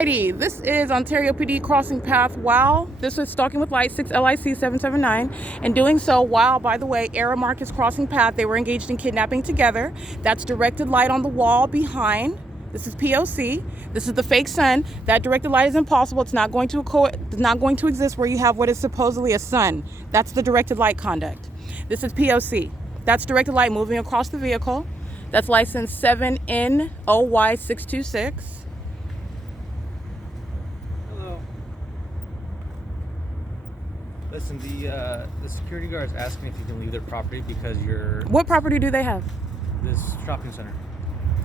This is Ontario PD crossing path while this is stalking with light 6 LIC 779, and doing so while, by the way, error mark is crossing path. They were engaged in kidnapping together. That's directed light on the wall behind. This is P.O.C. This is the fake sun. That directed light is impossible. It's not going to exist where you have what is supposedly a sun. That's the directed light conduct. This is P.O.C. That's directed light moving across the vehicle. That's license 7NOY626. Listen, the security guards asked me if you can leave their property because you're... What property do they have? This shopping center.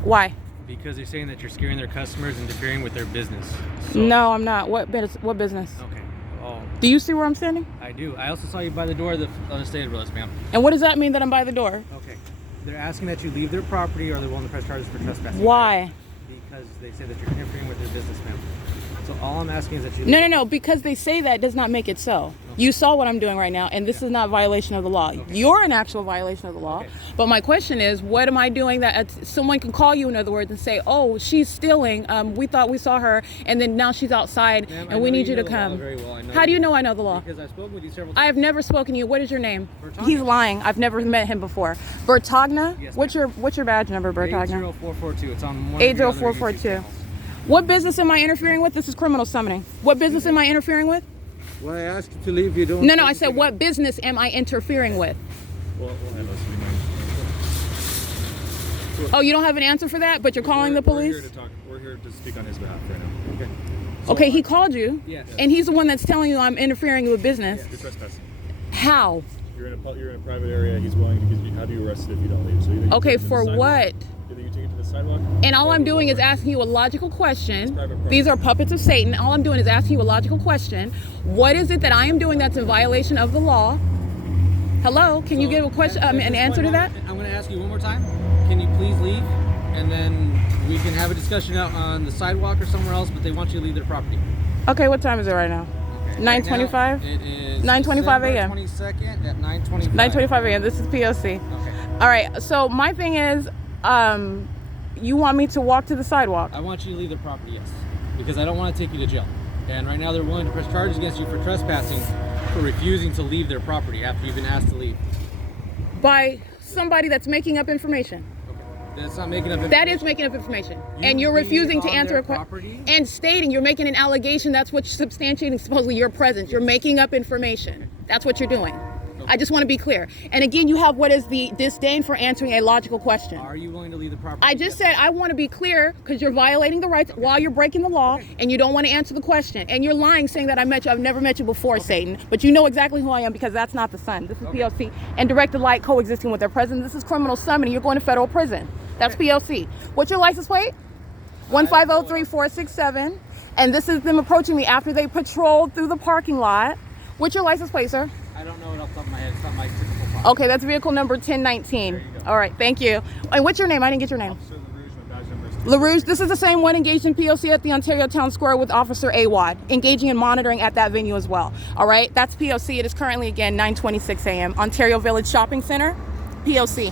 Why? Because they're saying that you're scaring their customers, interfering with their business. So... No, I'm not. What business? Okay. Oh. Do you see where I'm standing? I do. I also saw you by the door of the unstated list, ma'am. And what does that mean that I'm by the door? Okay. They're asking that you leave their property or they're willing to press charges for trespassing. Why? Because they say that you're interfering with their business, ma'am. So all I'm asking is that you... No. Because they say that does not make it so. Okay. You saw what I'm doing right now, and this is not violation of the law. Okay. You're an actual violation of the law. Okay. But my question is, what am I doing that someone can call you, in other words, and say, oh, she's stealing. We thought we saw her, and then now she's outside, and we need you to come. Very well. How do you know I know the law? Because I've spoken with you several times. I have never spoken to you. What is your name? Bertagna. He's lying. I've never met him before. Bertagna? Yes, what's your badge number, Bertagna? 80442. It's on one 80442. What business am I interfering with? This is criminal summoning. What business am I interfering with? Well, I asked you to leave. You don't. No. I said, what business am I interfering with? Oh, you don't have an answer for that, but you're calling the police? We're here to speak on his behalf right now. Okay. Okay, he called you. Yes. And he's the one that's telling you I'm interfering with business. You're trespassing. How? You're in a private area. He's willing to have you arrested if you don't leave. So either Okay, for what? Either you take it to the sidewalk. And all I'm doing is asking you a logical question. These are puppets of Satan. All I'm doing is asking you a logical question. What is it that I am doing that's in violation of the law? Hello? Can you give a question, an answer to that? I'm going to ask you one more time. Can you please leave? And then we can have a discussion out on the sidewalk or somewhere else, but they want you to leave their property. Okay, what time is it right now? 9:25? It is 9:25 a.m. 22nd at 9:25. 9:25 a.m. This is POC. Okay. All right, so my thing is, you want me to walk to the sidewalk? I want you to leave the property, yes. Because I don't want to take you to jail. And right now they're willing to press charges against you for trespassing for refusing to leave their property after you've been asked to leave. By somebody that's making up information. That's not making up information. That is making up information. And you're refusing to answer a question. And stating, you're making an allegation, that's what's substantiating supposedly your presence. You're making up information. That's what you're doing. Okay. I just want to be clear. And again, you have what is the disdain for answering a logical question. Are you willing to leave the property? I just said I want to be clear because you're violating the rights while you're breaking the law, and you don't want to answer the question. And you're lying saying that I met you. I've never met you before, Satan. But you know exactly who I am because that's not the sun. This is P.O.C. and directed light coexisting with their presence. This is criminal summoning. You're going to federal prison. That's P.O.C. What's your license plate? 1503467. And this is them approaching me after they patrolled through the parking lot. What's your license plate, sir? I don't know it off the top of my head. It's not my typical problem. Okay, that's vehicle number 1019. All right, thank you. And what's your name? I didn't get your name. Officer LaRouge, my badge number is LaRouge, this is the same one engaged in P.O.C. at the Ontario Town Square with Officer Awad, engaging in monitoring at that venue as well. All right, that's P.O.C. It is currently, again, 9:26 a.m. Ontario Village Shopping Center, P.O.C.